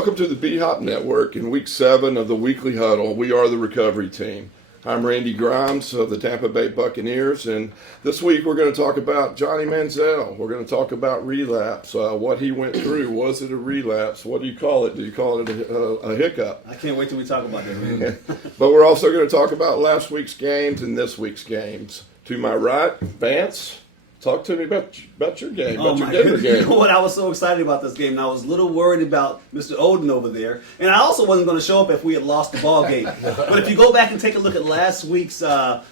Welcome to the BHOPB Network in Week 7 of the Weekly Huddle. We are the recovery team. I'm Randy Grimes of the Tampa Bay Buccaneers, and this week we're going to talk about Johnny Manziel. We're going to talk about relapse, what he went through. Was it a relapse? What do you call it? Do you call it a hiccup? I can't wait till we talk about that. But we're also going to talk about last week's games and this week's games. To my right, Vance. Talk to me about your game, about your Denver game. You know what? I was so excited about this game, and I was a little worried about Mr. Oden over there. And I also wasn't going to show up if we had lost the ball game. But if you go back and take a look at last week's a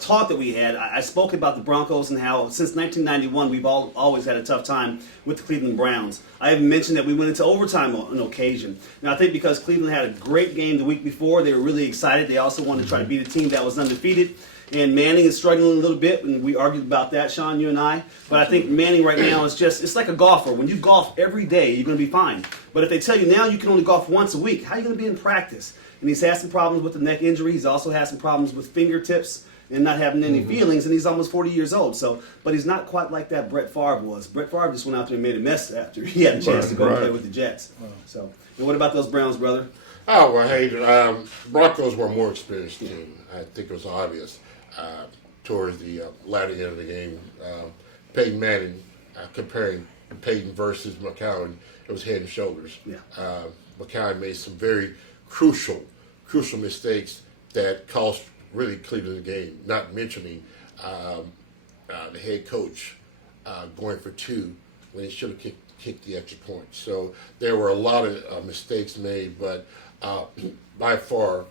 talk that we had, I spoke about the Broncos and how since 1991 we've always had a tough time with the Cleveland Browns. I even mentioned that we went into overtime on occasion. And I think because Cleveland had a great game the week before, they were really excited. They also wanted to try to beat a team that was undefeated. And Manning is struggling a little bit, and we argued about that, Sean, you and I. But I think Manning right now is it's like a golfer. When you golf every day, you're going to be fine. But if they tell you now you can only golf once a week, how are you going to be in practice? And he's had some problems with the neck injury. He's also had some problems with fingertips and not having any feelings, and he's almost 40 years old. But he's not quite like that Brett Favre was. Brett Favre just went out there and made a mess after he had a chance to go play with the Jets. So, and what about those Browns, brother? Oh, well, hey, Broncos were a more experienced team. I think it was obvious. Towards the latter end of the game, Peyton Manning, comparing Peyton versus McCown, it was head and shoulders. Yeah. McCown made some very crucial mistakes that cost really Cleveland the game, not mentioning the head coach going for two when he should have kicked the extra point. So there were a lot of mistakes made, but by far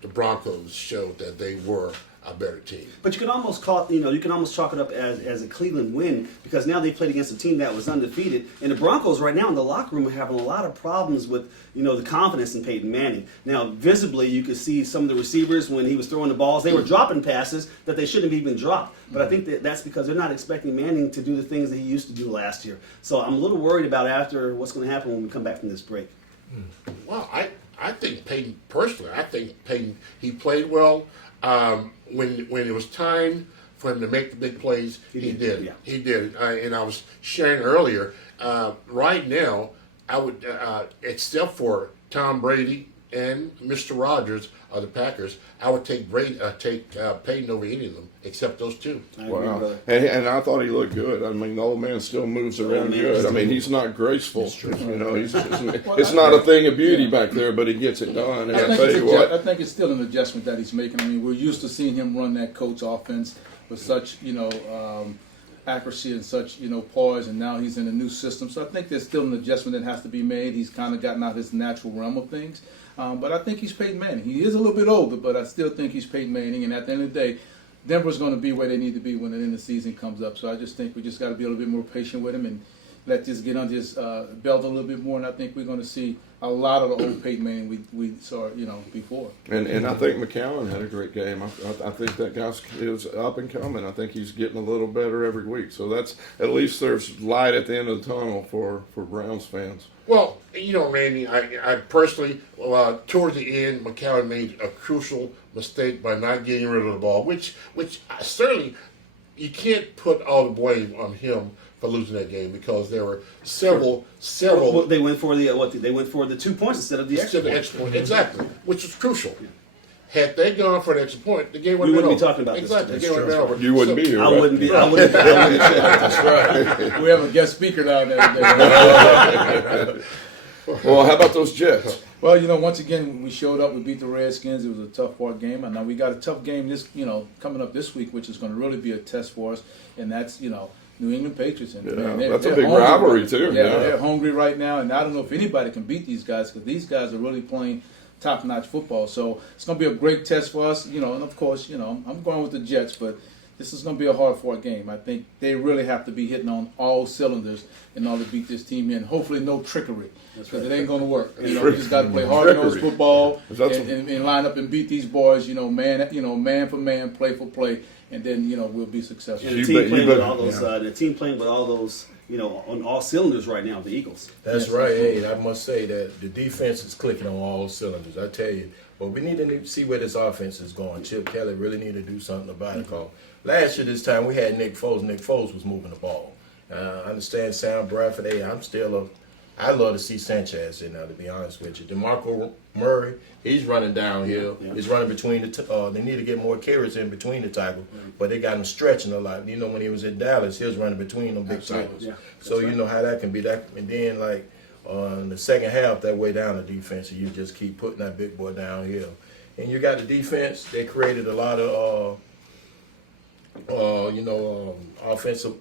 the Broncos showed that they were a better team. But you can almost chalk it up as a Cleveland win because now they played against a team that was undefeated. And the Broncos right now in the locker room are having a lot of problems with, the confidence in Peyton Manning. Now, visibly, you could see some of the receivers when he was throwing the balls, they were dropping passes that they shouldn't have even dropped. But I think that's because they're not expecting Manning to do the things that he used to do last year. So I'm a little worried about after what's going to happen when we come back from this break. Well, I think Peyton, personally, he played well. When it was time for him to make the big plays, he did. Yeah. He did. And I was sharing earlier, right now, I would, except for Tom Brady and Mr. Rogers of the Packers, I would take Peyton over any of them, except those two. Wow. And I thought he looked good. I mean, the old man still moves around good. I mean, he's not graceful. It's not a thing of beauty back there, but he gets it done. And I tell you what. I think it's still an adjustment that he's making. I mean, we're used to seeing him run that coach offense with such, accuracy and such, poise, and now he's in a new system. So I think there's still an adjustment that has to be made. He's kind of gotten out his natural realm of things. But I think he's Peyton Manning. He is a little bit older, but I still think he's Peyton Manning. And at the end of the day, Denver's going to be where they need to be when the end of the season comes up. So I just think we just got to be a little bit more patient with him and let this get under his belt a little bit more. And I think we're going to see a lot of the old Peyton Manning we saw, before. And I think McCown had a great game. I think that guy is up and coming. I think he's getting a little better every week. So that's at least there's light at the end of the tunnel for Browns fans. Well, Randy, I personally, toward the end, McCown made a crucial mistake by not getting rid of the ball, which certainly you can't put all the blame on him for losing that game because there were several. Well, they went for they went for the 2 points instead of the extra point. Exactly, which was crucial. Had they gone for an extra point, the game would we have been wouldn't be talking about exactly. this. The game would have been over. You wouldn't be here. I right? wouldn't be. That's right. We have a guest speaker down there. Well, how about those Jets? Well, once again, we showed up. We beat the Redskins. It was a tough part game. And now we got a tough game coming up this week, which is going to really be a test for us. And that's, New England Patriots. And that's a big rivalry, too. Yeah, they're hungry right now. And I don't know if anybody can beat these guys because these guys are really playing top-notch football. So it's going to be a great test for us. And, of course, I'm going with the Jets, but this is going to be a hard-fought game. I think they really have to be hitting on all cylinders in order to beat this team and hopefully no trickery. Because it ain't going to work. We just got to play hard-nosed football and line up and beat these boys, man for man, play for play, and then, we'll be successful. And the team playing with all those, on all cylinders right now, the Eagles. That's right. Hey, I must say that the defense is clicking on all cylinders. I tell you. But we need to see where this offense is going. Chip Kelly really need to do something about it. Cause last year this time we had Nick Foles. Nick Foles was moving the ball. I understand Sam Bradford. Hey, I love to see Sanchez in there, to be honest with you. DeMarco Murray, he's running downhill. Yeah. He's running between they need to get more carries in between the tackles, but they got him stretching a lot. You know, when he was in Dallas, he was running between them big Absolutely. tackles. Yeah. So you know how that can be. That and then like in the second half, that way down the defense, you just keep putting that big boy downhill. And you got the defense. They created a lot of offensive.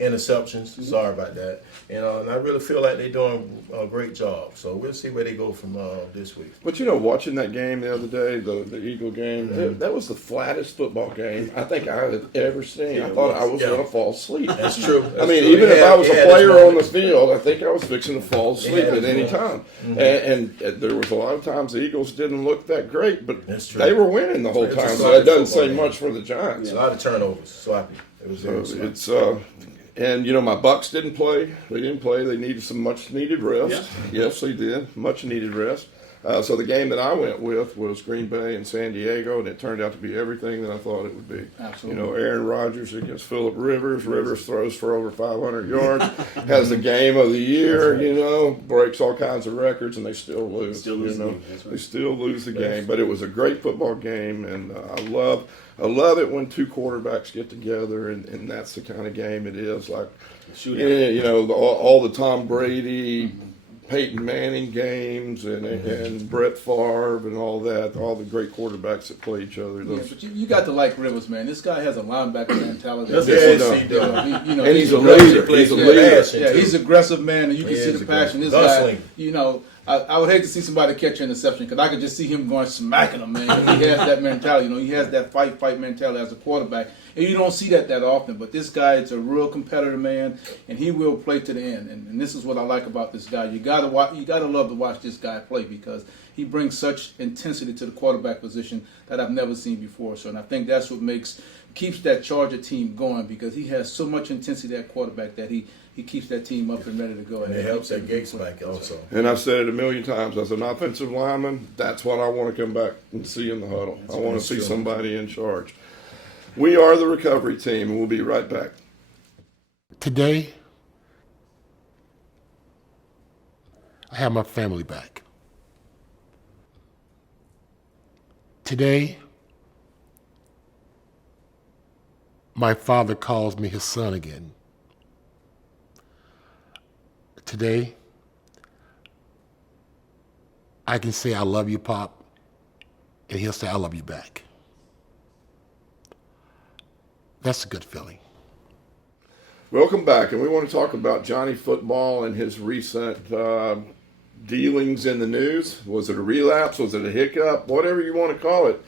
Interceptions. Sorry about that. And I really feel like they're doing a great job. So we'll see where they go from this week. But watching that game the other day, the Eagle game, that was the flattest football game I think I had ever seen. I thought I was going to fall asleep. That's true. That's true. Even if I was a It had player its on the moments. field, I think I was fixing to fall asleep had at its any moments. time. And there was a lot of times the Eagles didn't look that great, but That's true. they were winning the whole It's a time. So solid that doesn't football say game. much for the Giants. A lot of turnovers, sloppy. It was very sloppy. It's and my Bucks didn't play. They didn't play. They needed some much needed rest. Yeah. Yes, they did. Much needed rest. So the game that I went with was Green Bay and San Diego, and it turned out to be everything that I thought it would be. Absolutely. Aaron Rodgers against Phillip Rivers. Rivers throws for over 500 yards, has the game of the year. Breaks all kinds of records, and they still lose. Still lose the game. That's right. They still lose the game, but it was a great football game, and I love it when two quarterbacks get together, and that's the kind of game it is. Like, all the Tom Brady, Peyton Manning games, and Brett Favre, and all that. All the great quarterbacks that play each other. Yeah, but you got to like Rivers, man. This guy has a linebacker mentality. Yes, Yes, he does. does. And he's a aggressive. leader. He's a Yeah, leader. passion, Yeah, too. he's aggressive, man, and you can He see is the passion. This aggressive. guy, I would hate to see somebody catch an interception because I could just see him going smacking him, man. He has that mentality, he has that fight mentality as a quarterback, and you don't see that often. But this guy is a real competitor, man, and he will play to the end. And this is what I like about this guy. You gotta love to watch this guy play because he brings such intensity to the quarterback position that I've never seen before. So, and I think that's what keeps that Charger team going because he has so much intensity at quarterback that he keeps that team up and ready to go. And it helps that Gates back also. And I've said it a million times. As an offensive lineman, that's what I want to come back and see in the huddle. I want to see somebody in charge. We are the recovery team, and we'll be right back. Today, I have my family back. Today, my father calls me his son again. Today, I can say I love you, Pop, and he'll say I love you back. That's a good feeling. Welcome back, and we want to talk about Johnny Football and his recent dealings in the news. Was it a relapse? Was it a hiccup? Whatever you want to call it.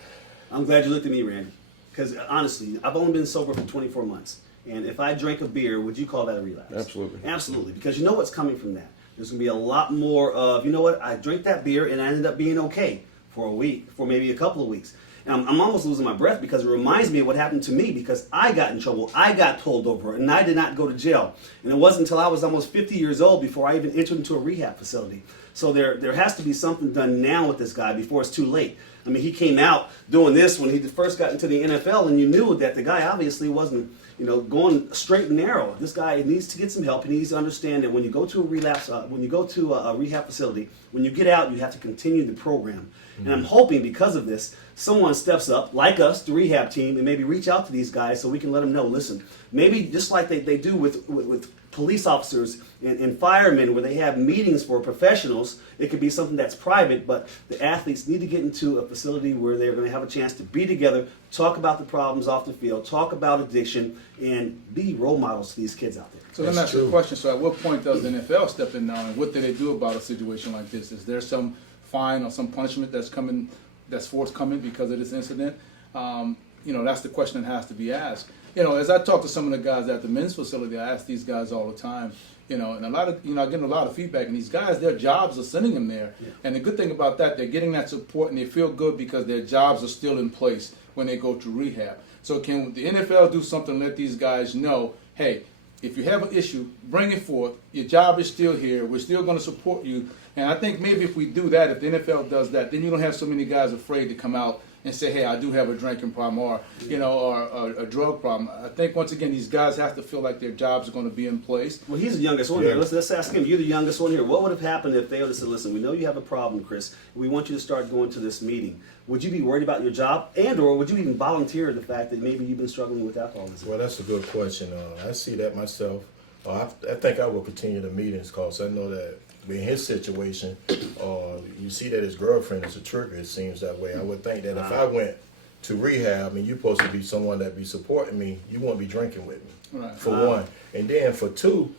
I'm glad you looked at me, Randy, because honestly, I've only been sober for 24 months. And if I drank a beer, would you call that a relapse? Absolutely. Absolutely, because you know what's coming from that. There's going to be a lot more of, I drank that beer and I ended up being okay for a week, for maybe a couple of weeks. And I'm almost losing my breath because it reminds me of what happened to me because I got in trouble. I got pulled over and I did not go to jail. And it wasn't until I was almost 50 years old before I even entered into a rehab facility. So there has to be something done now with this guy before it's too late. I mean, he came out doing this when he first got into the NFL, and you knew that the guy obviously wasn't, going straight and narrow. This guy needs to get some help. He needs to understand that when you go to a rehab facility, when you get out, you have to continue the program. And I'm hoping because of this, someone steps up, like us, the rehab team, and maybe reach out to these guys so we can let them know, listen, maybe just like they do with police officers and firemen where they have meetings for professionals, it could be something that's private, but the athletes need to get into a facility where they're going to have a chance to be together, talk about the problems off the field, talk about addiction, and be role models to these kids out there. So let me ask you a question. So at what point does the NFL step in now, and what do they do about a situation like this? Is there some fine or some punishment that's forthcoming because of this incident? That's the question that has to be asked. As I talk to some of the guys at the men's facility, I ask these guys all the time, and a lot of, I get a lot of feedback, and these guys, their jobs are sending them there. Yeah. And the good thing about that, they're getting that support, and they feel good because their jobs are still in place when they go to rehab. So can the NFL do something to let these guys know, hey, if you have an issue, bring it forth. Your job is still here. We're still going to support you. And I think maybe if we do that, if the NFL does that, then you don't have so many guys afraid to come out and say, hey, I do have a drinking problem or, or a drug problem. I think, once again, these guys have to feel like their jobs are going to be in place. Well, he's the youngest one here. Let's ask him. You're the youngest one here. What would have happened if they would have said, listen, we know you have a problem, Chris. We want you to start going to this meeting. Would you be worried about your job, and or would you even volunteer the fact that maybe you've been struggling with alcoholism? Well, that's a good question. I see that myself. I think I will continue the meetings because I know that in his situation, you see that his girlfriend is a trigger. It seems that way. I would think that if I went to rehab and you're supposed to be someone that be supporting me, you won't be drinking with me. Right. For one, and then for two,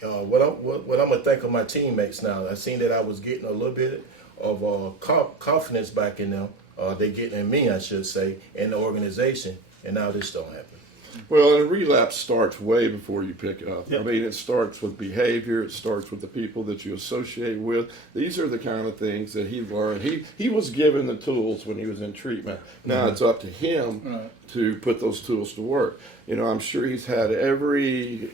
what I'm gonna think of my teammates now. I seen that I was getting a little bit of confidence back in them. They getting in me, I should say, in the organization, and now this don't happen. Well, and a relapse starts way before you pick it up. Yep. I mean, it starts with behavior. It starts with the people that you associate with. These are the kind of things that he learned. He was given the tools when he was in treatment. Now it's up to him to put those tools to work. I'm sure he's had every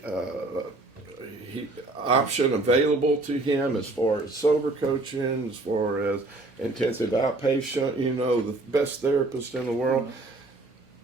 option available to him as far as sober coaching, as far as intensive outpatient, the best therapist in the world.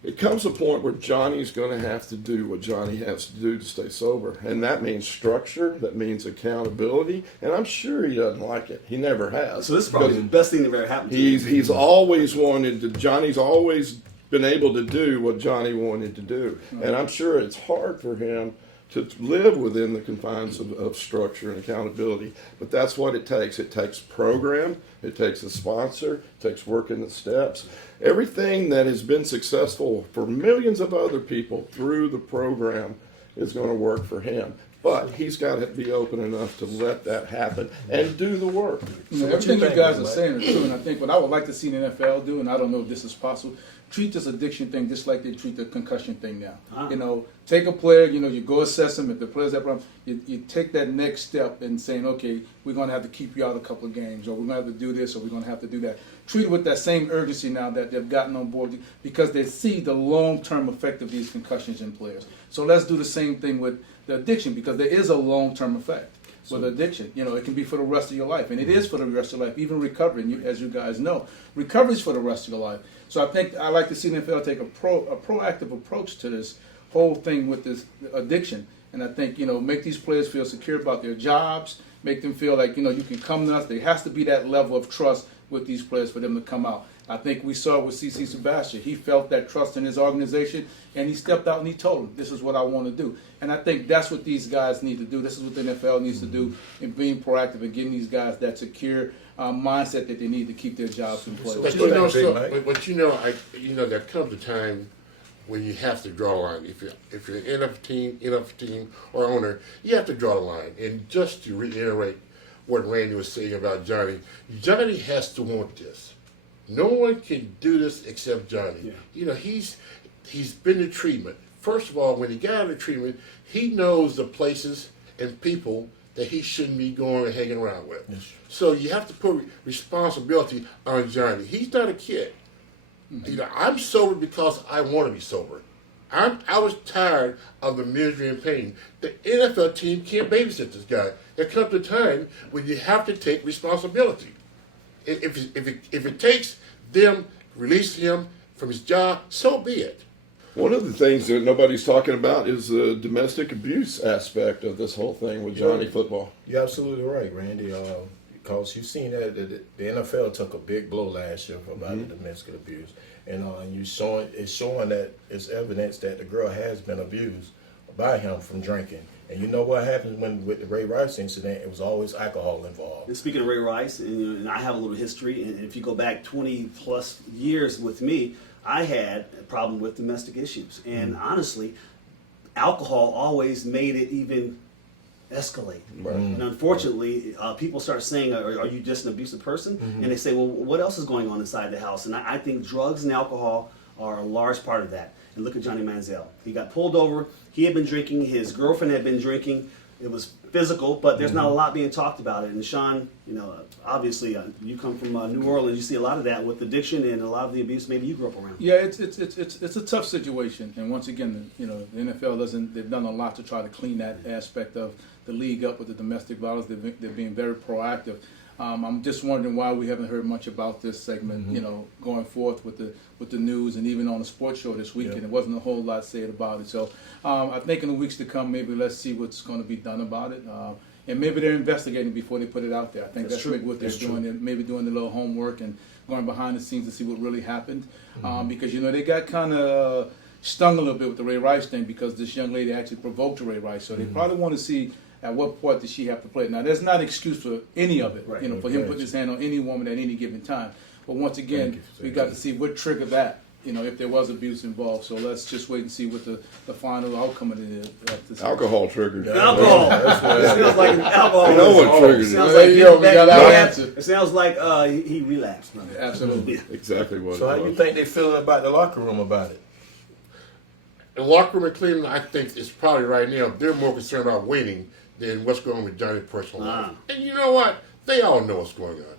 It comes a point where Johnny's going to have to do what Johnny has to do to stay sober. And that means structure, that means accountability, and I'm sure he doesn't like it. He never has. So this is probably the best thing that ever happened to him. He's always wanted to, Johnny's always been able to do what Johnny wanted to do. And I'm sure it's hard for him to live within the confines of structure and accountability. But that's what it takes. It takes program, it takes a sponsor, it takes working the steps. Everything that has been successful for millions of other people through the program is going to work for him. But he's got to be open enough to let that happen and do the work. Everything you guys are saying is true, and I think what I would like to see the NFL do, and I don't know if this is possible, treat this addiction thing just like they treat the concussion thing now. Take a player, you go assess him. If the player's that problem, you take that next step in saying, okay, we're going to have to keep you out a couple of games, or we're going to have to do this, or we're going to have to do that. Treat it with that same urgency now that they've gotten on board because they see the long-term effect of these concussions in players. So let's do the same thing with the addiction because there is a long-term effect with addiction. It can be for the rest of your life, and it is for the rest of your life, even recovery, as you guys know. Recovery is for the rest of your life. So I think I like to see the NFL take a proactive approach to this whole thing with this addiction. And I think, make these players feel secure about their jobs, make them feel like, you can come to us. There has to be that level of trust with these players for them to come out. I think we saw it with CeCe Sebastian. He felt that trust in his organization, and he stepped out and he told them, this is what I want to do. And I think that's what these guys need to do. This is what the NFL needs to do in being proactive and getting these guys that secure mindset that they need to keep their jobs in place. But there comes a time when you have to draw a line. If you're an NFL team or owner, you have to draw a line. And just to reiterate what Randy was saying about Johnny has to want this. No one can do this except Johnny. Yeah. He's been in treatment. First of all, when he got out of treatment, he knows the places and people that he shouldn't be going and hanging around with. Yes. So you have to put responsibility on Johnny. He's not a kid. Mm-hmm. I'm sober because I want to be sober. I was tired of the misery and pain. The NFL team can't babysit this guy. There comes a time when you have to take responsibility. If it takes them releasing him from his job, so be it. One of the things that nobody's talking about is the domestic abuse aspect of this whole thing with Johnny Football. You're absolutely right, Randy. Because you've seen that the NFL took a big blow last year about the domestic abuse, and it's showing that it's evidence that the girl has been abused by him from drinking. And you know what happened with the Ray Rice incident? It was always alcohol involved. And speaking of Ray Rice, and I have a little history, and if you go back 20 plus years with me, I had a problem with domestic issues. And honestly, alcohol always made it even escalate. Right. And unfortunately, people start saying, are you just an abusive person? And they say, well, what else is going on inside the house? And I think drugs and alcohol are a large part of that. And look at Johnny Manziel. He got pulled over. He had been drinking. His girlfriend had been drinking. It was physical, but there's not a lot being talked about it. And Sean, obviously, you come from New Orleans. You see a lot of that with addiction and a lot of the abuse. Maybe you grew up around. Yeah, it's a tough situation. And once again, the NFL they've done a lot to try to clean that aspect of the league up with the domestic violence. They're being very proactive. I'm just wondering why we haven't heard much about this segment, going forth with the news and even on the sports show this weekend. There wasn't a whole lot said about it. So I think in the weeks to come, maybe let's see what's going to be done about it. And maybe they're investigating before they put it out there. I think that's maybe what they're doing. They're maybe doing a little homework and going behind the scenes to see what really happened. Because, they got kind of stung a little bit with the Ray Rice thing because this young lady actually provoked Ray Rice. So they probably want to see at what part did she have to play. Now, there's not an excuse for any of it, for him putting his hand on any woman at any given time. But once again, we got to see what triggered that, if there was abuse involved. So let's just wait and see what the final outcome of it is. Alcohol triggered. Alcohol. It feels like an alcohol. You know what triggered it. Sounds There like you go. We got our answer. It sounds like he relapsed. Absolutely. Exactly what So it how was. you think they feeling about the locker room about it? The locker room in Cleveland, I think, is probably right now, they're more concerned about winning than what's going on with Johnny's personal life. And you know what? They all know what's going on.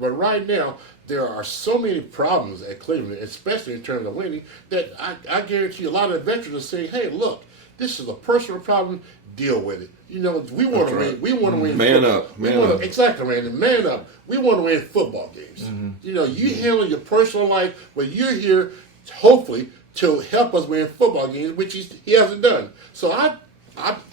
But right now, there are so many problems at Cleveland, especially in terms of winning, that I guarantee a lot of veterans are saying, hey, look, this is a personal problem, deal with it. We want to win. We want to win. Man football. up. Man up. Exactly, Randy. Man up. We want to win football games. You handle your personal life, but you're here, hopefully, to help us win football games, which he hasn't done. So I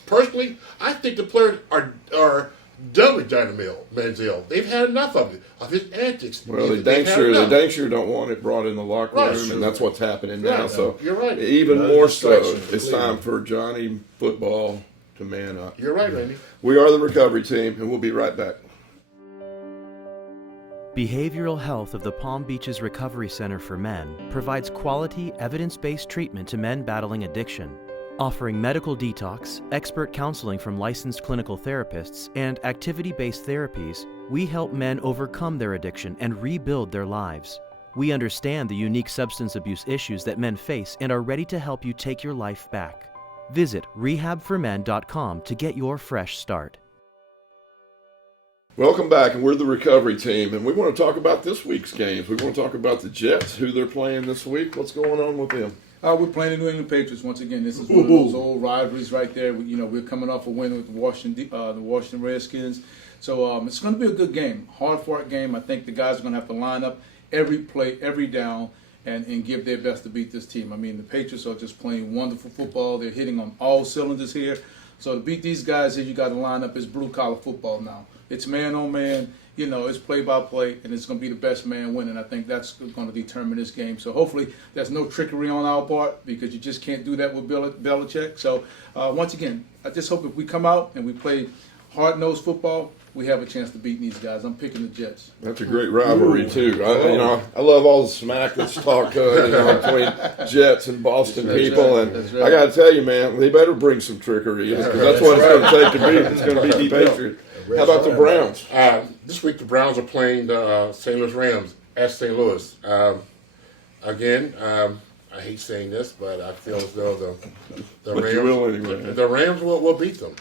personally, I think the players are done with Johnny Manziel. They've had enough of his antics. Well, the Dankshire don't want it brought in the locker room, and that's what's happening now. So you're right. Even more so, it's time for Johnny football to man up. You're right, Randy. We are the recovery team, and we'll be right back. Behavioral Health of the Palm Beaches Recovery Center for Men provides quality, evidence-based treatment to men battling addiction. Offering medical detox, expert counseling from licensed clinical therapists, and activity-based therapies, we help men overcome their addiction and rebuild their lives. We understand the unique substance abuse issues that men face and are ready to help you take your life back. Visit rehabformen.com to get your fresh start. Welcome back, and we're the recovery team, and we want to talk about this week's games. We want to talk about the Jets, who they're playing this week. What's going on with them? We're playing the New England Patriots once again. This is one of those old rivalries right there. We're coming off a win with the Washington Redskins, so it's going to be a good game, hard-fought game. I think the guys are going to have to line up every play, every down, and give their best to beat this team. I mean, the Patriots are just playing wonderful football. They're hitting on all cylinders here. So to beat these guys here, you got to line up. It's blue-collar football now. It's man-on-man. It's play-by-play, and it's going to be the best man winning. I think that's going to determine this game. So hopefully there's no trickery on our part because you just can't do that with Belichick. So once again, I just hope if we come out and we play hard-nosed football, we have a chance to beat these guys. I'm picking the Jets. That's a great rivalry too. I love all the smack that's talked between Jets and Boston people, and right. I got to tell you, man, they better bring some trickery because that's what it's going to take to beat. It's going to be the Patriots. How about the Browns? This week the Browns are playing the St. Louis Rams at St. Louis. Again, I hate saying this, but I feel as though the Rams will beat them.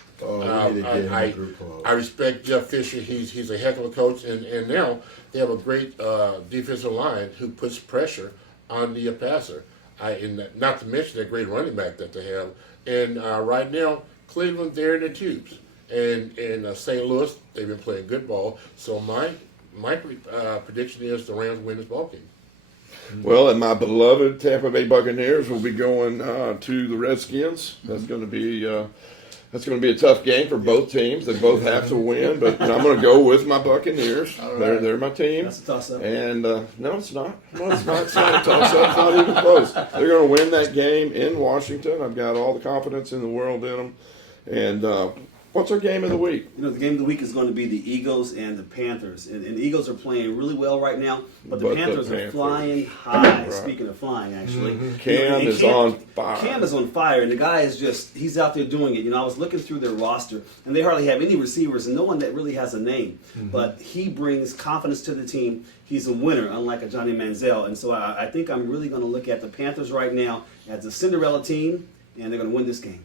I respect Jeff Fisher. He's a heck of a coach, and now they have a great defensive line who puts pressure on the passer. And not to mention that great running back that they have. And right now, Cleveland, they're in the tubes. And in St. Louis, they've been playing good ball. So my prediction is the Rams win this ball game. Well, and my beloved Tampa Bay Buccaneers will be going to the Redskins. That's going to be a tough game for both teams. They both have to win, but I'm going to go with my Buccaneers. Right. They're my team. That's a toss-up. And no, it's not. No, it's not. It's not a toss-up. It's not even close. They're going to win that game in Washington. I've got all the confidence in the world in them. And what's our game of the week? The game of the week is going to be the Eagles and the Panthers. And the Eagles are playing really well right now, but the Panthers are flying high. Right. Speaking of flying, actually. Cam is on fire. Cam is on fire, and the guy is he's out there doing it. I was looking through their roster, and they hardly have any receivers and no one that really has a name. But he brings confidence to the team. He's a winner, unlike a Johnny Manziel. And so I think I'm really going to look at the Panthers right now as a Cinderella team, and they're going to win this game.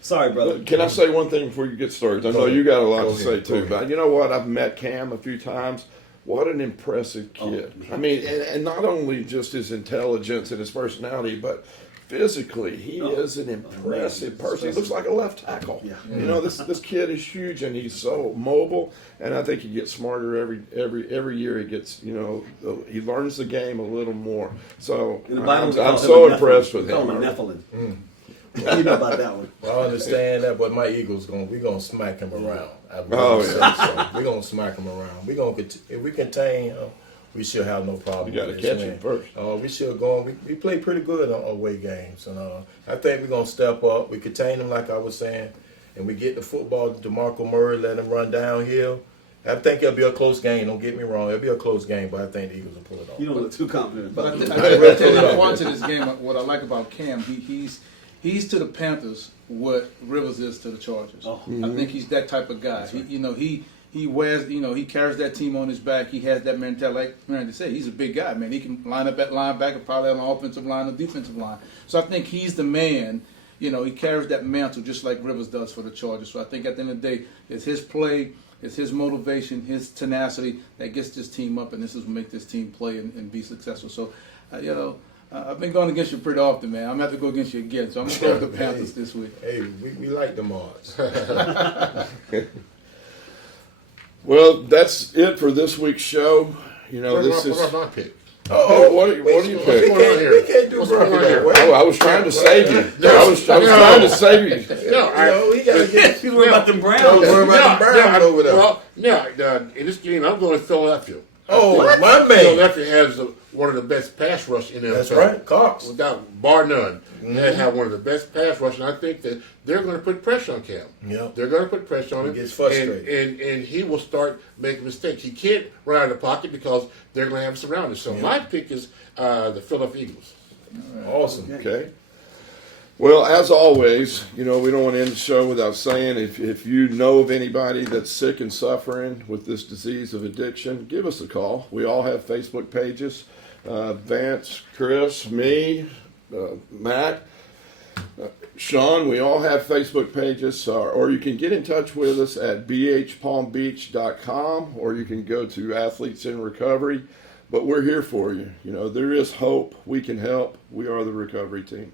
Sorry, brother. Can I say one thing before you get started? I know you got a lot to say too, but you know what? I've met Cam a few times. What an impressive kid. I mean, and not only just his intelligence and his personality, but physically, he is an impressive person. He looks like a left tackle. Yeah. You know, this kid is huge, and he's so mobile. And I think he gets smarter every year. He gets, you know, he learns the game a little more. So In the Bible, they I'm call so him a impressed with Nephilim. They call him. him a Nephilim. You know about that one. Well, I understand that, but my Eagles we gonna smack him around. I really Oh, say yeah. so. We gonna smack him around. We gonna if we contain, we should have no problem. You gotta with this catch win. him first. We should go. We play pretty good on away games, and I think we're gonna step up. We contain them, like I was saying, and we get the football to DeMarco Murray, let him run downhill. I think it'll be a close game. Don't get me wrong. It'll be a close game, but I think the Eagles will pull it off. You don't look too confident But about I that. think I tell you the importance of this game. What I like about Cam, he's to the Panthers what Rivers is to the Chargers. Oh. I think he's that type of guy. He wears, he carries that team on his back. He has that mentality. Like Randy said, he's a big guy, man. He can line up at linebacker, probably on the offensive line or defensive line. So I think he's the man. He carries that mantle just like Rivers does for the Chargers. So I think at the end of the day, it's his play, it's his motivation, his tenacity that gets this team up, and this is what makes this team play and be successful. So, I've been going against you pretty often, man. I'm going to have to go against you again. So I'm going to go with the Panthers this week. Hey, we like the odds. Well, that's it for this week's show. You know, this is. Where's my pick? What do you What's pick? going on here? We can't do What's going on Rocky here? that way. Oh, I was trying to save you. I was trying to save you. No, We gotta get. He's worried about them Browns. Don't worry about the Browns over there. Well, in this game, I'm going to Philadelphia. Oh, my man. Philadelphia has one of the best pass rush in the NFL. That's right, Cox. Without bar none. They have one of the best pass rush, and I think that they're going to put pressure on Cam. Yep. They're going to put pressure on him. He gets frustrated. And he will start making mistakes. He can't run out of the pocket because they're going to have him surrounded. So my pick is the Philadelphia Eagles. Awesome. Okay. Well, as always, we don't want to end the show without saying if you know of anybody that's sick and suffering with this disease of addiction, give us a call. We all have Facebook pages. Vance, Chris, me, Matt, Sean, we all have Facebook pages. Or you can get in touch with us at bhpalmbeach.com, or you can go to Athletes in Recovery. But we're here for you. There is hope. We can help. We are the recovery team.